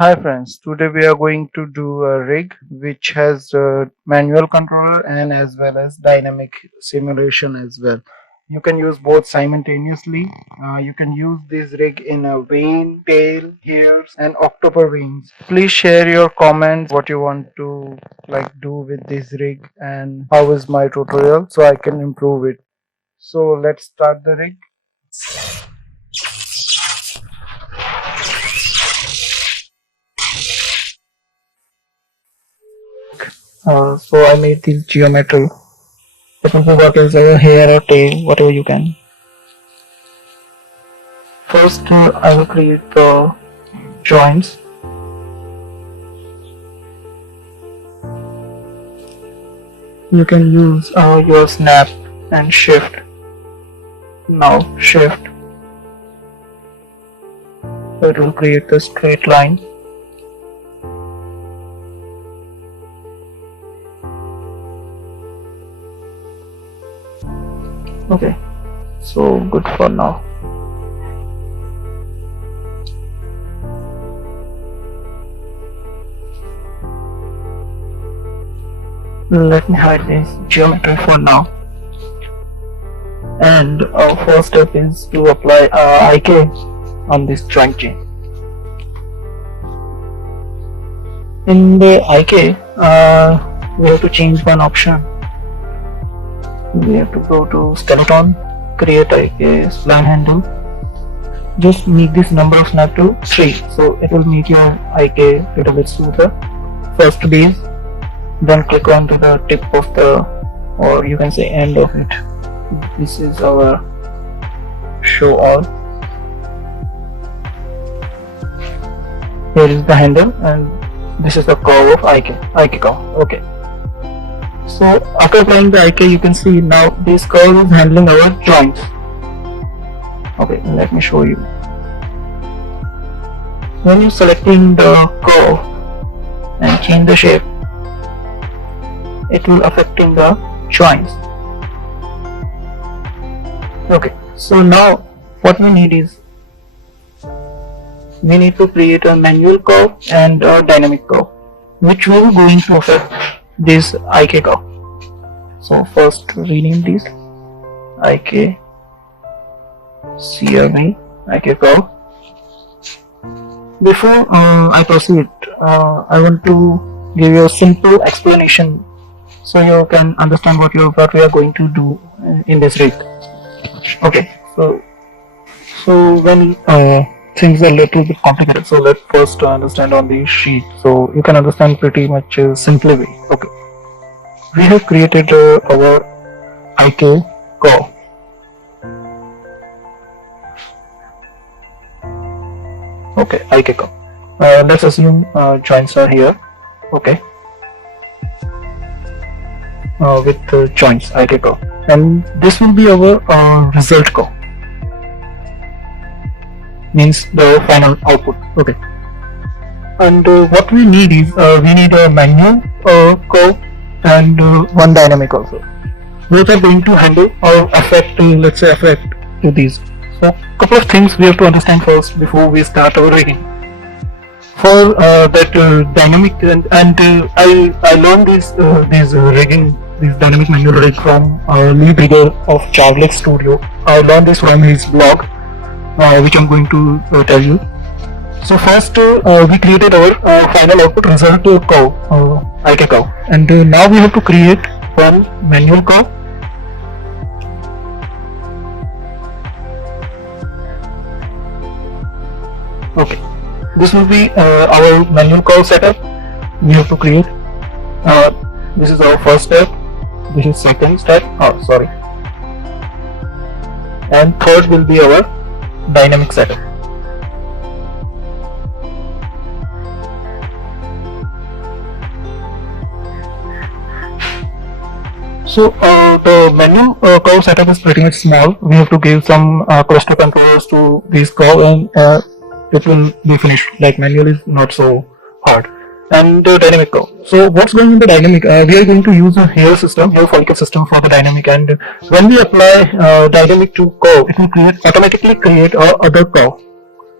Hi friends, today we are going to do a rig which has a manual controller and as well as dynamic simulation as well. You can use both simultaneously. You can use this rig in a vane, tail, ears and octopus wings. Please share your comments what you want to do with this rig and how is my tutorial so I can improve it. So let's start the rig. So I made this geometry. It will be what is a hair or tail, whatever you can. First, I will create the joints. You can use your snap and shift. Now shift. It will create the straight line. Okay, so good for now. Let me hide this geometry for now. And our first step is to apply IK on this joint chain. In the IK, we have to change one option. We have to go to skeleton, create IK spline handle. Just make this number of snap to 3, so it will make your IK a little bit smoother. First base, then click on to the tip of the, or you can say end of it. This is our show all. Here is the handle and this is the curve of IK curve. Okay. So after applying the IK, you can see now this curve is handling our joints. Okay, let me show you. When you're selecting the curve and change the shape, it will affecting the joints. Okay, so now what we need is we need to create a manual curve and a dynamic curve, which will going to affect this IK curve. So first rename this IK CRV IK curve. Before I proceed, I want to give you a simple explanation so you can understand what we are going to do in this rig. Okay, so when things are a little bit complicated, so let's first understand on the sheet so you can understand pretty much simply way. Okay, we have created our IK curve. Okay, IK curve. Let's assume joints are here. Okay, with joints IK curve, and this will be our result curve. Means the final output. Okay, and what we need is we need a manual curve and one dynamic also. Both are going to handle or affect, let's say affect to these. So couple of things we have to understand first before we start our rigging. For that dynamic and I learned this rigging, this dynamic manual rig from our lead rigger of Charles Studio. I learned this from his blog, which I'm going to tell you. So first we created our final output result curve, IK curve, and now we have to create one manual curve. Okay, this will be our manual curve setup. We have to create. This is our first step. This is second step. Oh, sorry. And third will be our dynamic setup. So the manual curve setup is pretty much small. We have to give some cluster controllers to this curve and it will be finished. Like manual is not so hard. And the dynamic curve. So what's going in the dynamic? We are going to use a hair follicle system for the dynamic, and when we apply dynamic to curve, it will automatically create other curve.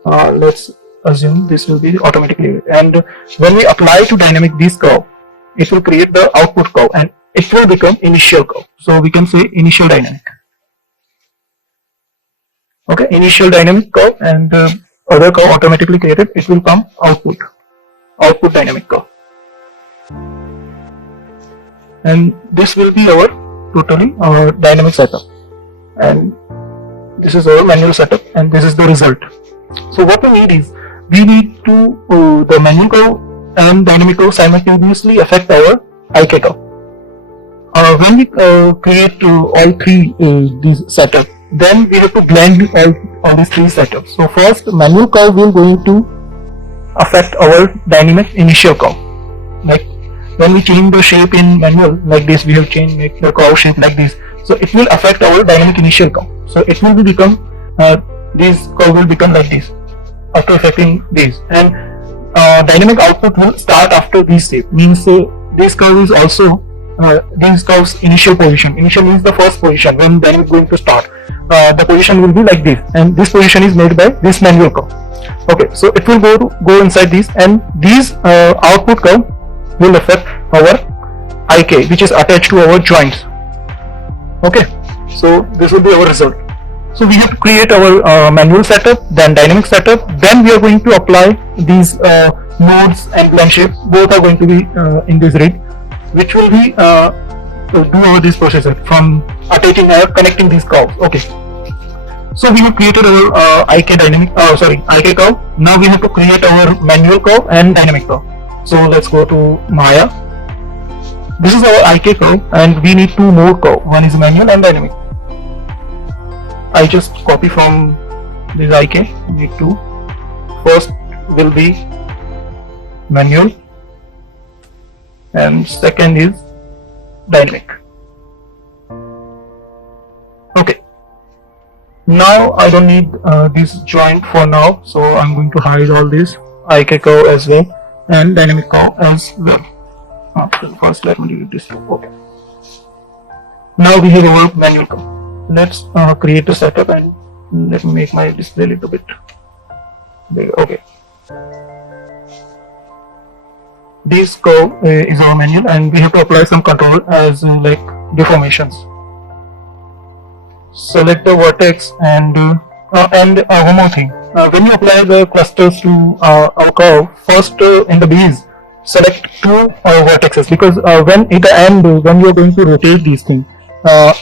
Let's assume this will be automatically, and when we apply to dynamic this curve, it will create the output curve and it will become initial curve. So we can say initial dynamic. Okay, initial dynamic curve, and other curve automatically created, it will come output dynamic curve. And this will be our totally our dynamic setup, and this is our manual setup, and this is the result. So what we need is, we need to the manual curve and dynamic curve simultaneously affect our IK curve. When we create all three these setup, then we have to blend all these three setups. So first, manual curve will going to affect our dynamic initial curve. Like when we change the shape in manual like this, we have changed make the curve shape like this. So it will affect our dynamic initial curve. So it will become this curve will become like this after affecting this, and dynamic output will start after this shape. Means this curve is also this curve's initial position. Initial means the first position when dynamic going to start. The position will be like this, and this position is made by this manual curve. Okay, so it will go inside this, and these output curve will affect our IK, which is attached to our joints. Okay, so this will be our result. So we have to create our manual setup, then dynamic setup, then we are going to apply these nodes and blend shape. Both are going to be in this rig, which will be do over this processor from attaching or connecting these curves. Okay, so we have created our IK curve. Now we have to create our manual curve and dynamic curve. So let's go to Maya. This is our IK curve, and we need two more curve. One is manual and dynamic. I just copy from this IK. Need to first will be manual, and second is dynamic. Okay, now I don't need this joint for now, so I'm going to hide all this IK curve as well and dynamic curve as well. First let me delete this. Okay, now we have our manual curve. Let's create a setup, and let me make my display a little bit bigger. Okay, this curve is our manual, and we have to apply some control as like deformations. Select the vertex, and one more thing, when you apply the clusters to our curve, first in the base select two vertexes, because when at the end, when you are going to rotate these things, the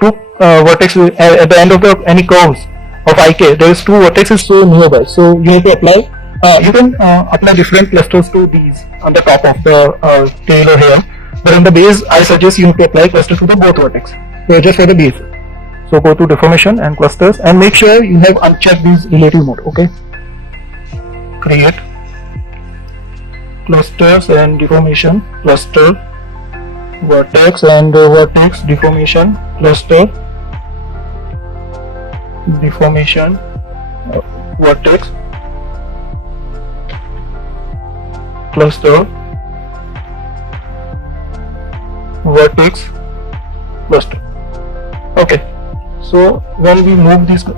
two vertexes at the end of any curves of IK, there is two vertexes so nearby, so you have to apply. You can apply different clusters to these on the top of the tail or hair, but on the base I suggest you have to apply cluster to the both vertex. So just for the base, so go to deformation and clusters, and make sure you have unchecked this relative mode. Okay, create clusters and deformation, cluster, vertex and vertex, deformation, cluster, deformation, vertex, cluster, vertex, cluster. Okay, so when we move this, I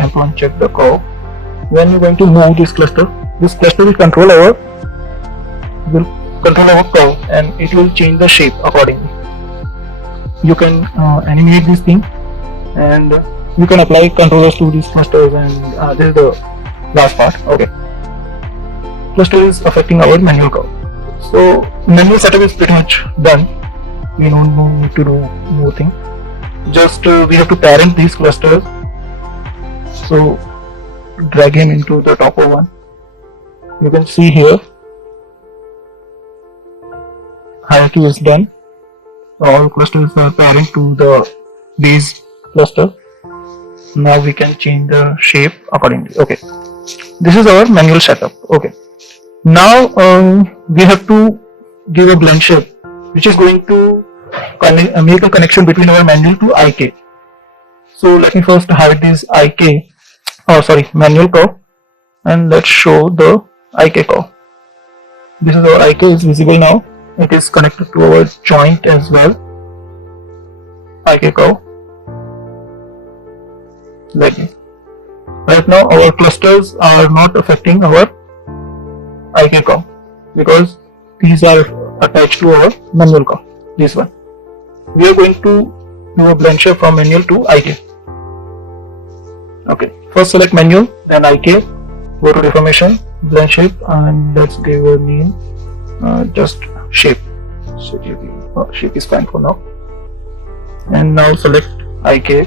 have to uncheck the curve. When you're going to move this cluster will control our curve, and it will change the shape accordingly. You can animate this thing, and you can apply controllers to these clusters, and this is the last part. Okay, cluster is affecting our manual curve. So manual setup is pretty much done. We don't need to do more thing. Just we have to parent these clusters. So drag him into the top of one. You can see here hierarchy is done. All clusters are parent to the base cluster. Now we can change the shape accordingly. Okay, this is our manual setup. Okay, now we have to give a blend shape, which is going to make a connection between our manual to IK. So let me first hide this manual curve, and let's show the IK curve. This is our IK is visible now. It is connected to our joint as well. IK curve like this. Right now our clusters are not affecting our IK curve because these are attached to our manual curve. This one. We are going to do a blend shape from manual to IK. Okay. First select manual, then IK. Go to deformation, blend shape, and let's give a name. Just shape. Shape is fine for now. And now select IK.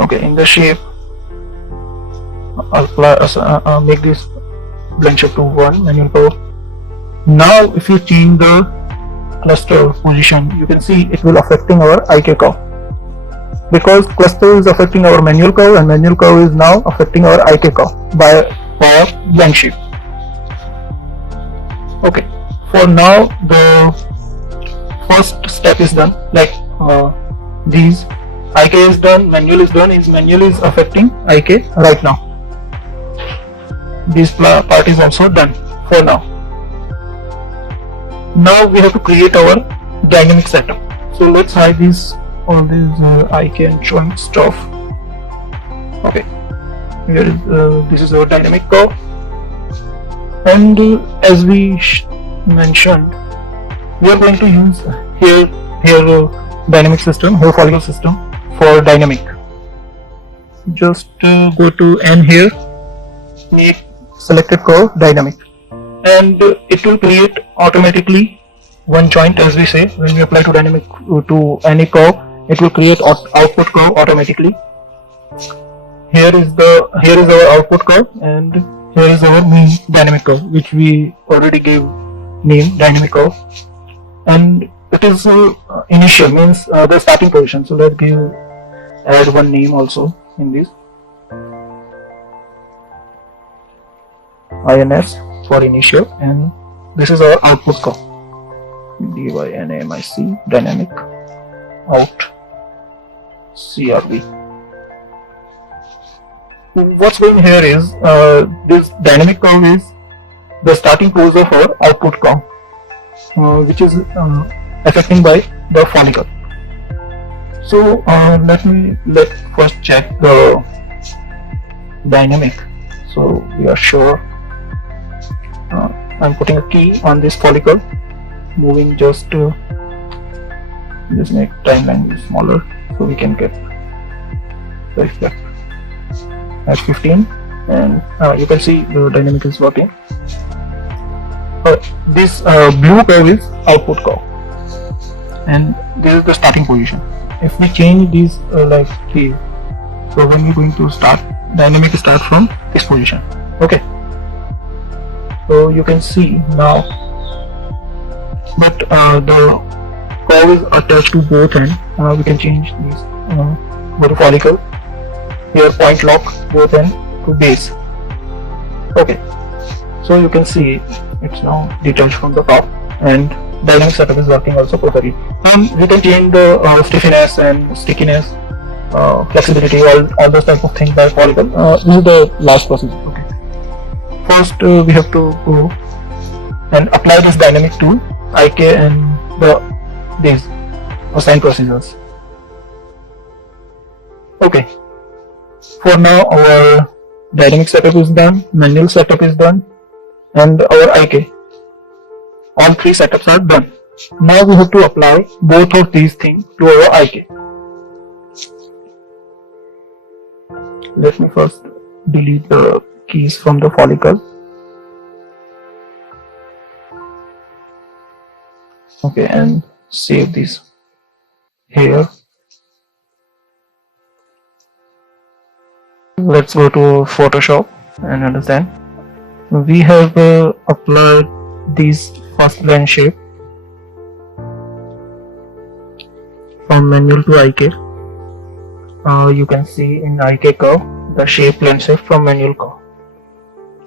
Okay, in the shape, I'll make this blend shape to 1 manual curve. Now, if you change the cluster position, you can see it will affecting our IK curve. Because cluster is affecting our manual curve and manual curve is now affecting our IK curve by blend shape. Okay, for now the first step is done. Like these IK is done, manual is done. Manual is affecting IK right now. This part is also done for now. Now we have to create our dynamic setup. So let's hide this all these IK and joint stuff. Okay, here is this is our dynamic curve, and as we mentioned, we are going to use here dynamic system, here follicle system for dynamic. Just go to N here, make selected curve dynamic, and it will create automatically one joint. As we say, when we apply to dynamic to any curve, it will create output curve automatically. Here is our output curve, and here is our main dynamic curve, which we already gave name dynamic curve, and it is initial, means the starting position. So let's add one name also in this, INS for initial, and this is our output curve, DYNAMIC dynamic out CRV. What's going here is this dynamic curve is the starting pose of our output curve, which is affecting by the follicle. So let's first check the dynamic. So we are sure. I'm putting a key on this follicle, moving just to make timeline smaller so we can get the effect at 15, and you can see the dynamic is working. This blue curve is output curve, and this is the starting position. If we change these like key, so when we're going to start, dynamic start from this position. Okay, so you can see now, but the curve is attached to both ends. We can change these. Go to follicle, here point lock both end to base. Okay, so you can see it's now detached from the top, and dynamic setup is working also properly. We can change the stiffiness and stickiness, flexibility, all those type of things by follicle. This is the last process. Okay, first we have to go and apply this dynamic tool, IK, and these assign procedures. Okay, for now our dynamic setup is done, manual setup is done, and our IK. All three setups are done. Now we have to apply both of these things to our IK. Let me first delete the keys from the follicle. Okay, and save this here. Let's go to Photoshop and understand. We have applied this first blend shape from manual to IK. You can see in IK curve the shape blend shape from manual curve.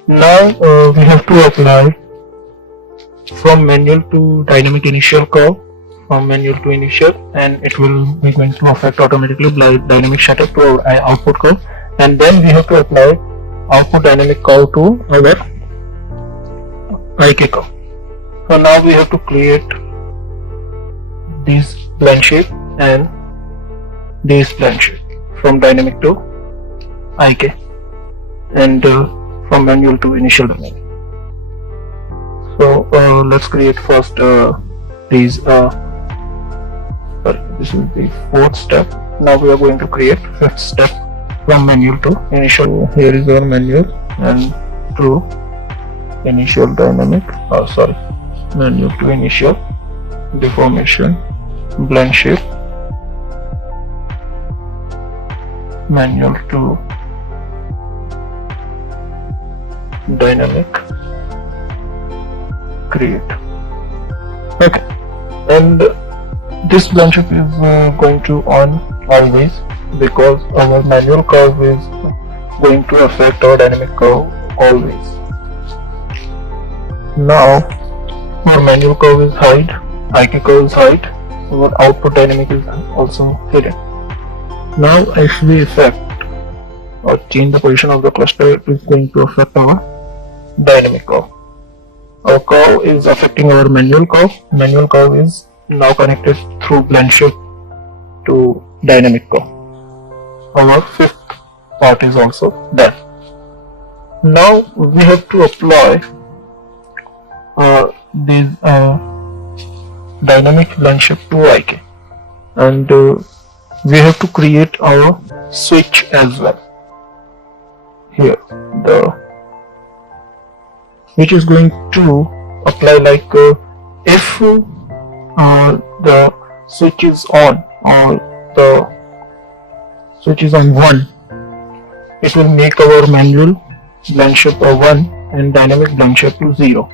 Now we have to apply from manual to dynamic initial curve, from manual to initial, and it will be going to affect automatically dynamic setup to our output curve, and then we have to apply output dynamic curve to our IK curve. So now we have to create this blend shape and this blend shape from dynamic to IK, and from manual to initial dynamic. So let's create first these. This is the fourth step. Now we are going to create fifth step from manual to initial. Here is our manual and to initial dynamic. Manual to initial, deformation, blend shape, manual to dynamic, create. Okay, and this blend shape is going to on always, because our manual curve is going to affect our dynamic curve always. Now our manual curve is hide, IK curve is hide, our output dynamic is also hidden. Now if we affect or change the position of the cluster, it is going to affect our dynamic curve. Our curve is affecting our manual curve. Manual curve is now connected through blend shape to dynamic curve. Our fifth part is also done. Now we have to apply this dynamic blend shape to IK, and we have to create our switch as well. Here the which is going to apply like if the switch is on or the switch is on 1, it will make our manual blend shape 1 and dynamic blend shape to 0.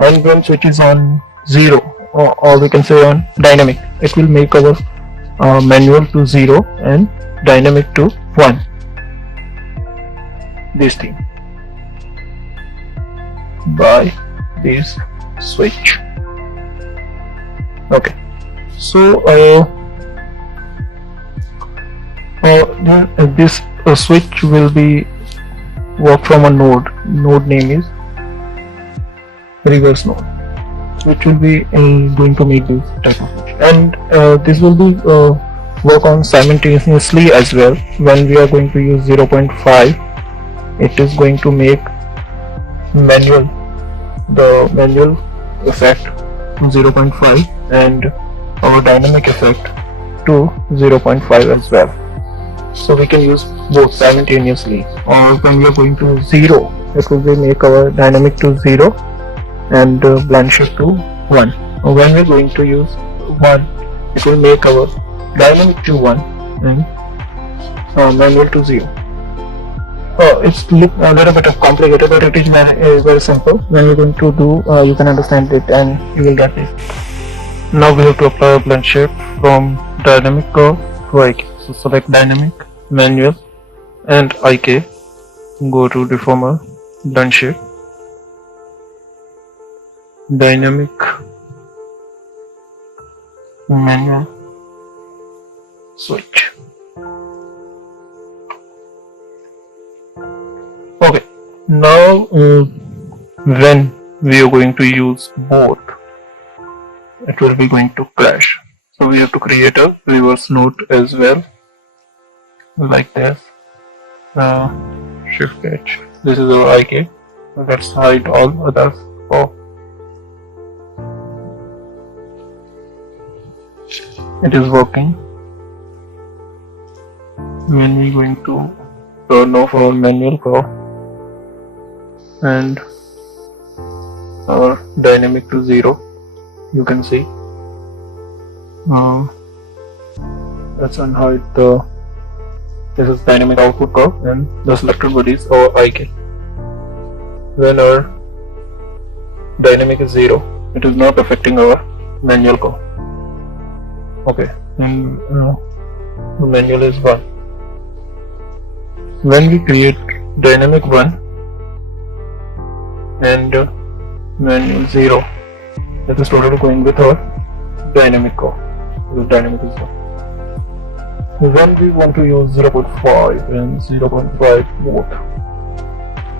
And when switch is on 0, or we can say on dynamic, it will make our manual to 0 and dynamic to 1. This thing by this switch. Okay, so this switch will be work from a node. Node name is reverse node, which will be going to make this type of switch, and this will be work on simultaneously as well. When we are going to use 0.5, it is going to make the manual effect to 0.5 and our dynamic effect to 0.5 as well. So we can use both simultaneously, or when we are going to 0, it will be make our dynamic to 0 and blend shape to 1. Or when we are going to use 1, it will make our dynamic to 1 and manual to 0. It's look a little bit of complicated, but it is very simple. When you're going to do, you can understand it and you will get it. Now we have to apply a blend shape from dynamic curve to IK. So select dynamic, manual, and IK. Go to deformer, blend shape, dynamic, manual, switch. Okay, now when we are going to use both, it will be going to clash. So we have to create a reverse node as well, like this. Shift H. This is our IK. Let's hide all others. Oh, it is working. When we are going to turn off our manual curve and our dynamic to 0, you can see. Let's unhide the. This is dynamic output curve, and the selected body is our IK. When our dynamic is 0, it is not affecting our manual curve. Okay, and the manual is 1. When we create dynamic 1 and manual 0, that is totally going with our dynamic curve. The dynamic is 1. When we want to use 0.5 and 0.5 both,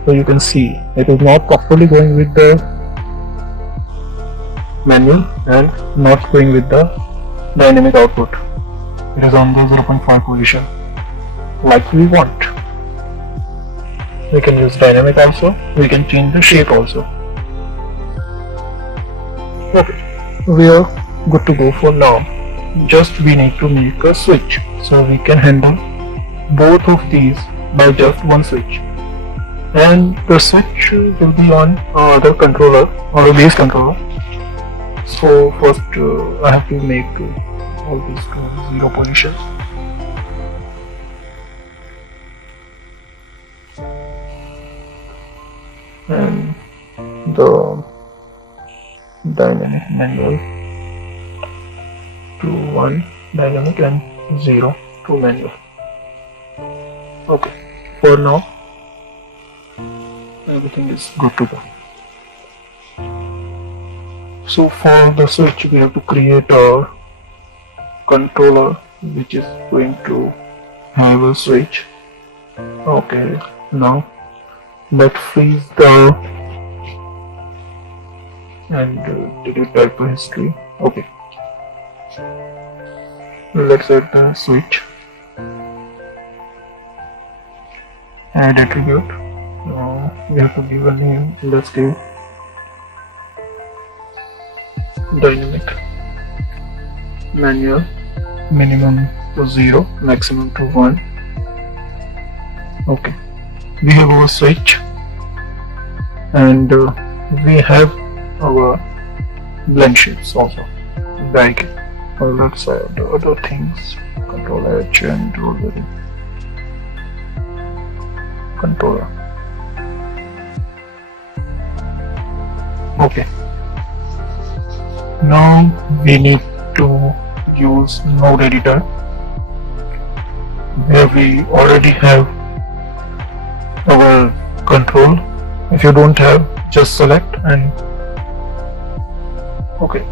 so you can see it is not properly going with the manual and not going with the dynamic output. it is on the 0.5 position like we want. We can use dynamic also, we can change the shape also. Okay, we are good to go for now. Just we need to make a switch, so we can handle both of these by just one switch, and the switch will be on the controller or a base controller. So first I have to make all these to 0 position. And the dynamic manual to 1 dynamic and 0 to manual. Okay, for now everything is good to go. So for the switch we have to create a controller which is going to have a switch. Okay, now let's freeze the and delete typo history. Okay, let's add the switch, add attribute. Now we have to give a name. Let's give dynamic manual, minimum to 0, maximum to 1. Okay, we have our switch, and we have our blend shapes also. Like let's add the other things, Control H and already controller. Okay, now we need to use node editor where we already have our control. If you don't have, just select and okay,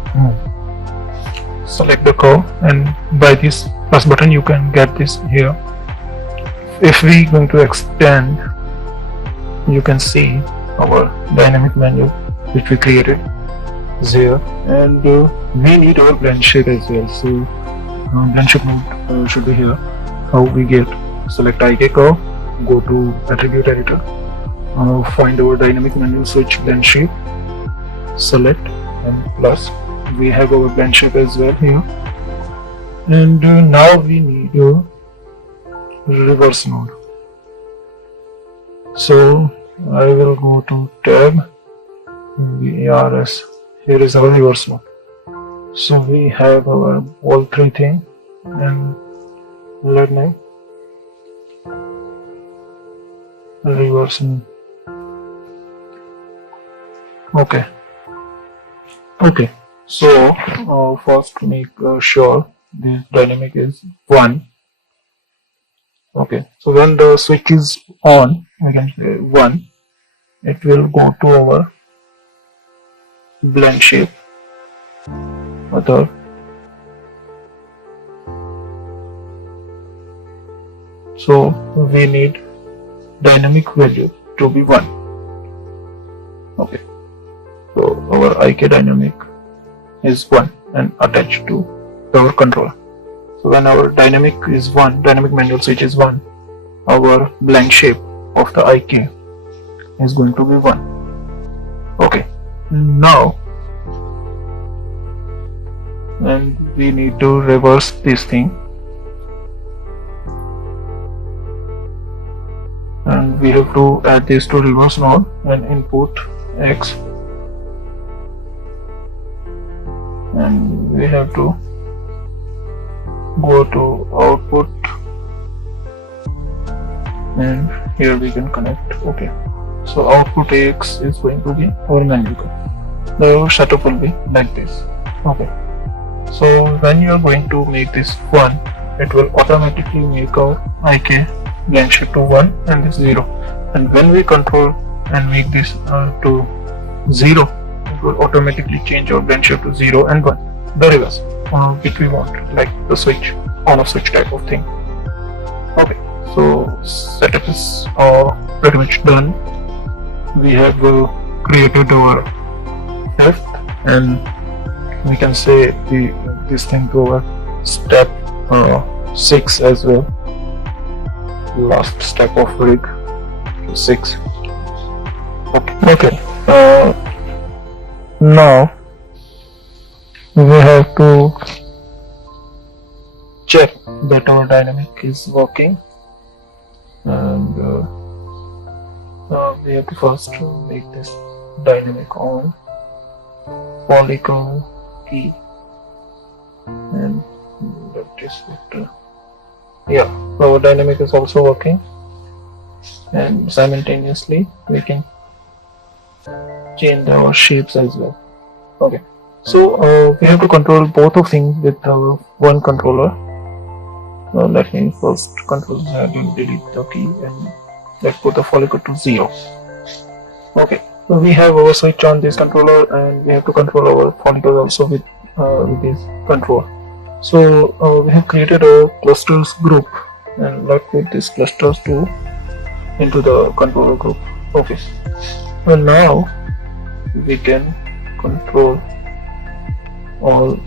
select the curve, and by this plus button you can get this here. If we going to extend, you can see our dynamic menu which we created there, and we need our blend shape as well. So blend shape node should be here. How we get? Select IK curve, go to attribute editor, find our dynamic menu, switch blend shape, select, and plus we have our blend shape as well here. And now we need a reverse node. So I will go to tab, VARS. Here is our reverse node. So we have our all three things, and let me reverse node. Okay, so first make sure this dynamic is 1. Okay, so when the switch is on, we can say 1, it will go to our blend shape, other, so we need dynamic value to be 1. Okay, so our IK dynamic is 1 and attached to our controller. So when our dynamic is 1, dynamic manual switch is 1, our blend shape of the IK is going to be 1. Okay, now and we need to reverse this thing, and we have to add this to reverse node and input X, and we have to go to output, and here we can connect. Okay, so output AX is going to be our manual curve. The setup will be like this. Okay, so when you are going to make this 1, it will automatically make our IK blend shape to 1 and this 0, and when we control and make this to 0, it will automatically change our blend shape to 0 and 1, the reverse, which we want, like the switch, on off switch type of thing. Okay, so setup is pretty much done. We have created our fifth, and we can say this thing to our step 6 as well. Last step of rig, 6. Okay. Now we have to check that our dynamic is working, and we have to first make this dynamic on polygon key, and that is what, yeah, our dynamic is also working, and simultaneously we can change our shapes as well. Okay, so we have to control both of things with our one controller. Let me first control Z and delete the key, and let's put the follicle to 0. Okay, so we have our switch on this controller, and we have to control our follicles also with this control. So we have created a clusters group, and let's put this clusters into the controller group. Okay, and now we can control all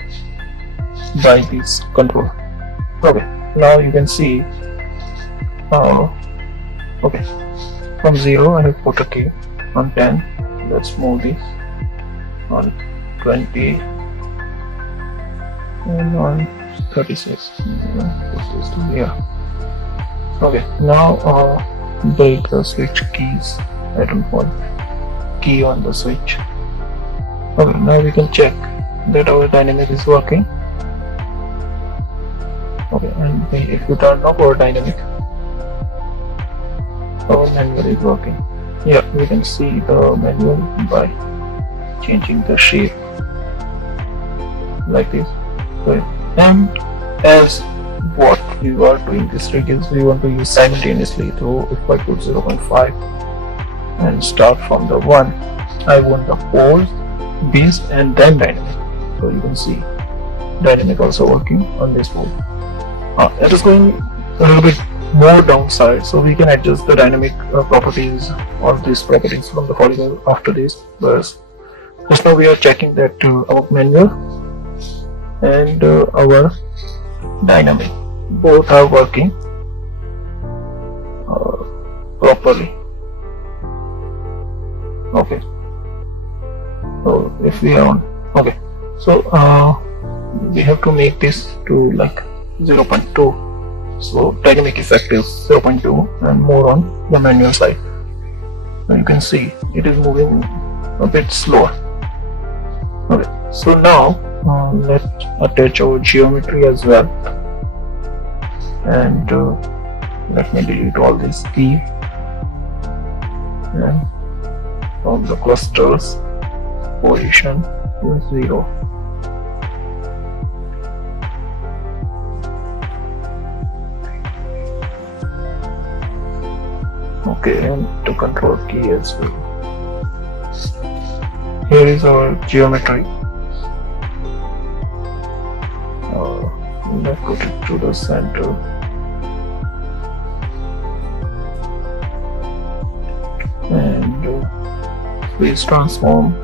by this control. Okay, now you can see okay, from 0 I have put a key. On 10, let's move this. On 20 and on 36. Yeah. Okay, now break the switch keys. I don't want key on the switch. Okay, now we can check that our dynamic is working. Okay, and if you turn off our dynamic, our manual is working. Yeah, we can see the manual by changing the shape like this. Okay. And as what we are doing this rig is we want to use simultaneously. So if I put 0.5 and start from the 1, I want the pose, base, and then dynamic. So you can see dynamic also working on this board. It is going a little bit more downside, so we can adjust the dynamic properties or these properties from the polygon after this. But just now we are checking that our manual and our dynamic both are working properly. Okay, so if we are on, okay, so we have to make this to like 0.2. So dynamic effect is 0.2 and more on the manual side. So you can see it is moving a bit slower. Okay, so now let's attach our geometry as well, and let me delete all these key and from the clusters position to 0. Okay, and to control key as well. Here is our geometry. Let's put it to the center. And please transform.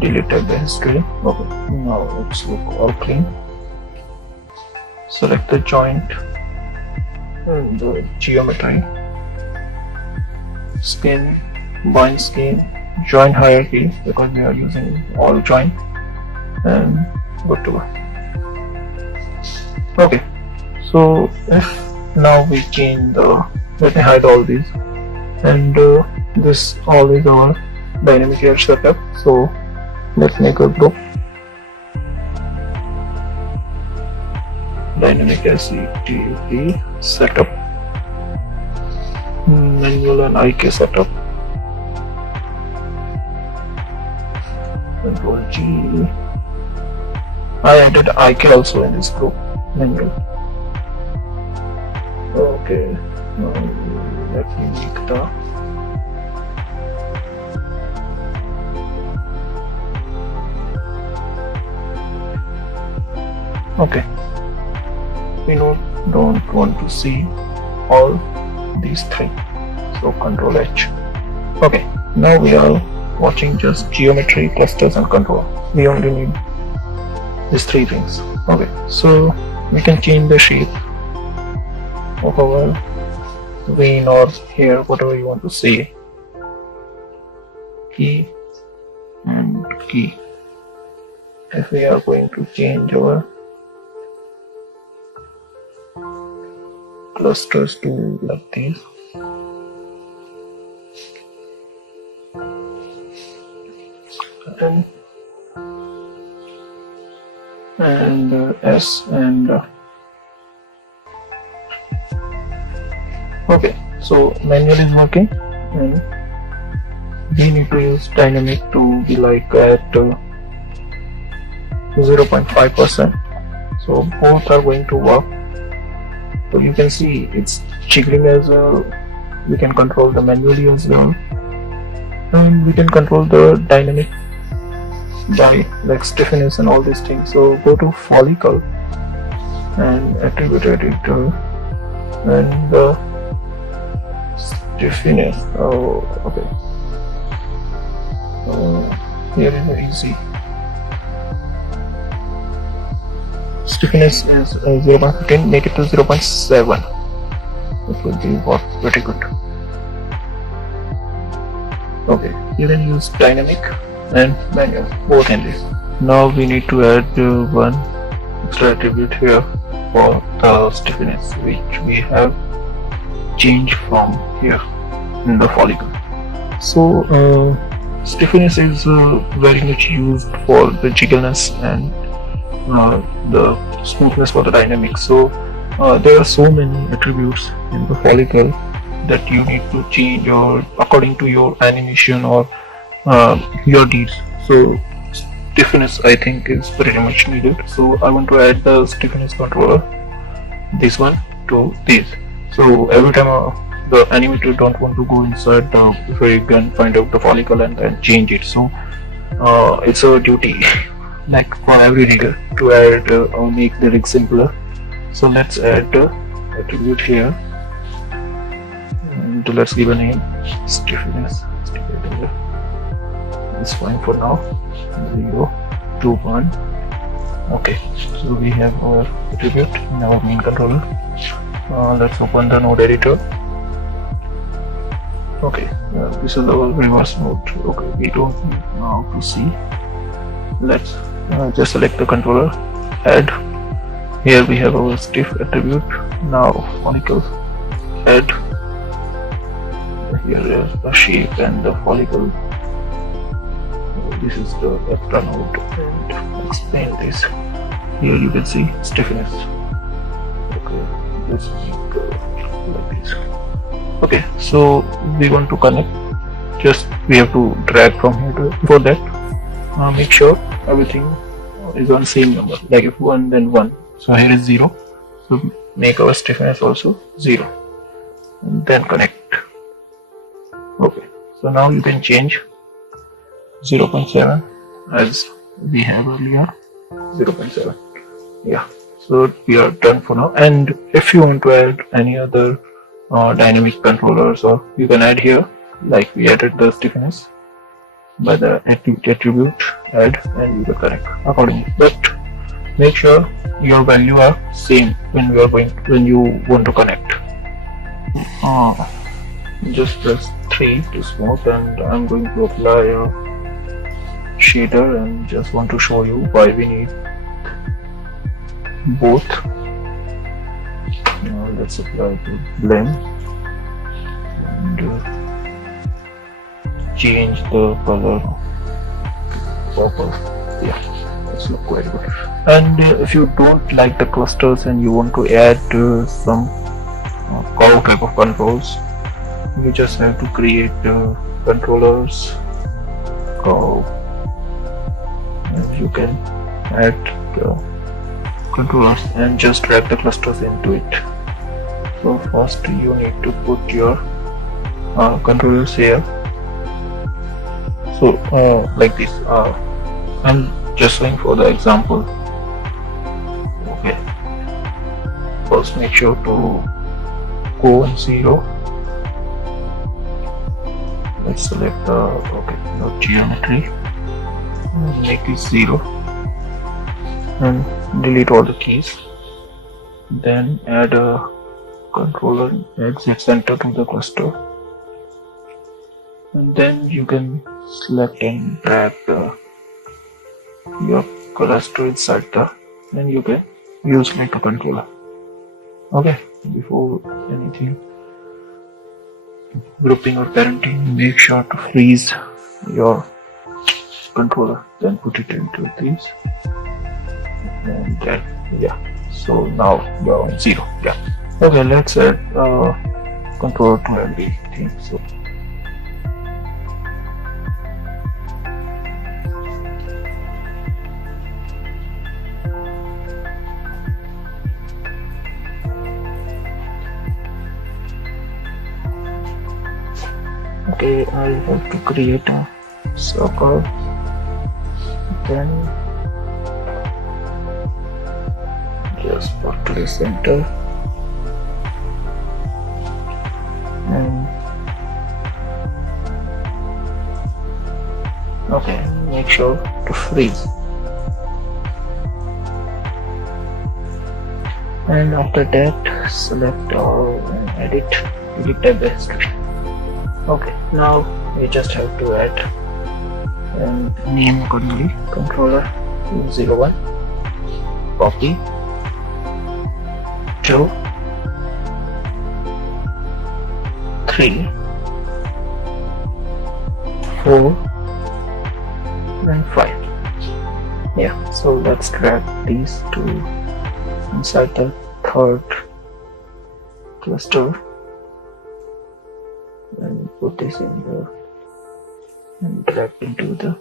Deleted the history. Okay, now let's look all clean. Select the joint and the geometry. Skin, bind skin, join hierarchy because we are using all join, and good to go. Okay, so if now we change the, let me hide all these, and this all is our dynamic here setup. So let's make a group, dynamic SETP setup, manual and IK setup, Control G. I added IK also in this group, manual. Okay, let me make the okay. We don't want to see all these three, so Control H. Okay, now we are watching just geometry, clusters, and control. We only need these three things. Okay, so we can change the shape of our vein or hair, whatever you want to say. Key and key. If we are going to change our clusters to like this, and S and okay, so manual is working and we need to use dynamic to be like at 0.5%, so both are going to work. So you can see it's jiggling as well. We can control the manually as well, and we can control the dynamic by like stiffness and all these things. So go to follicle and attribute editor and the stiffness. Oh, okay. Here is easy. Stiffness is 0.15, make it to 0.7. It will be work pretty good. Okay, you can use dynamic and manual, both in this. Now we need to add one extra attribute here for the stiffness, which we have changed from here in the follicle. So stiffness is very much used for the jiggleness and the smoothness for the dynamic. So there are so many attributes in the follicle that you need to change or according to your animation or your needs. So stiffness I think is pretty much needed. So I want to add the stiffness controller, this one, to this. So every time the animator don't want to go inside the rig and find out the follicle and then change it. So it's a duty like for every rigger to add or make the rig simpler. So let's add the attribute here and let's give a name, stiffness. It's fine for now. 0, 2, 1. Okay, so we have our attribute in our main controller. Let's open the node editor. Okay, this is our reverse node. Okay, we don't need now to see. Let's just select the controller, add. Here we have our stiff attribute. Now follicle, add. Here is the shape and the follicle. This is the extra node and explain this. Here you can see stiffness. Okay, let's make like this. Okay, so we want to connect. Just we have to drag from here to before that. Make sure everything is on same number. Like if 1 then 1. So here is 0. So make our stiffness also 0. And then connect. Okay, so now you can change 0.7 as we have earlier. 0.7. Yeah, so we are done for now. And if you want to add any other dynamic controllers, or you can add here, like we added the stiffness by the attribute add, and you will connect accordingly. But make sure your value are same when you want to connect. Just press 3 to smooth, and I'm going to apply a shader and just want to show you why we need both. Now let's apply to blend and change the color purple. Yeah, it's look quite good. And if you don't like the clusters and you want to add some curve type of controls, you just have to create controllers curve, and you can add the controllers and just drag the clusters into it. So first you need to put your controllers here. So like this. I'm just showing for the example. Okay. First make sure to go on 0. Let's select the no geometry. Make it 0 and delete all the keys. then add a controller exit center to the cluster, and then you can select and drag your cluster inside the, and you can use like a controller. Okay, before anything grouping or parenting, make sure to freeze your controller, then put it into these, and then yeah, so now you're on 0. Yeah, okay, let's add controller to everything. So okay, I have to create a circle, then just put to the center, and okay, make sure to freeze, and after that select all and edit, delete the history. Okay, now we just have to add and name accordingly, controller 01, copy 2, 3, 4 and 5. Yeah, so let's drag these two inside the third cluster and put this in the and drag into the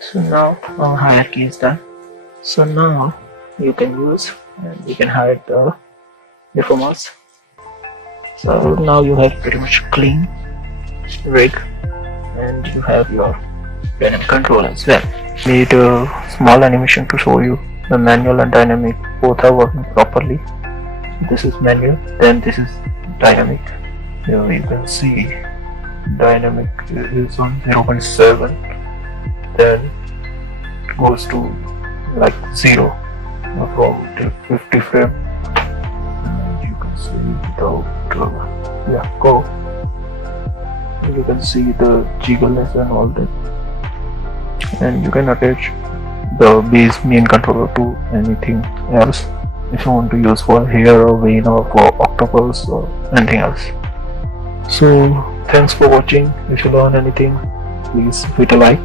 so now our hierarchy is done. So now you can use and you can hide the deformers. So now you have pretty much clean rig and you have your dynamic control as well. Need a small animation to show you the manual and dynamic both are working properly. This is manual, then this is dynamic. Here you can see dynamic is on 0.7, then it goes to like 0 from the 50 frame, and you can see the go. You can see the jiggleness and all that, and you can attach the base main controller to anything else if you want to use for hair or vein or for octopus or anything else. So thanks for watching. If you learn anything, please hit a like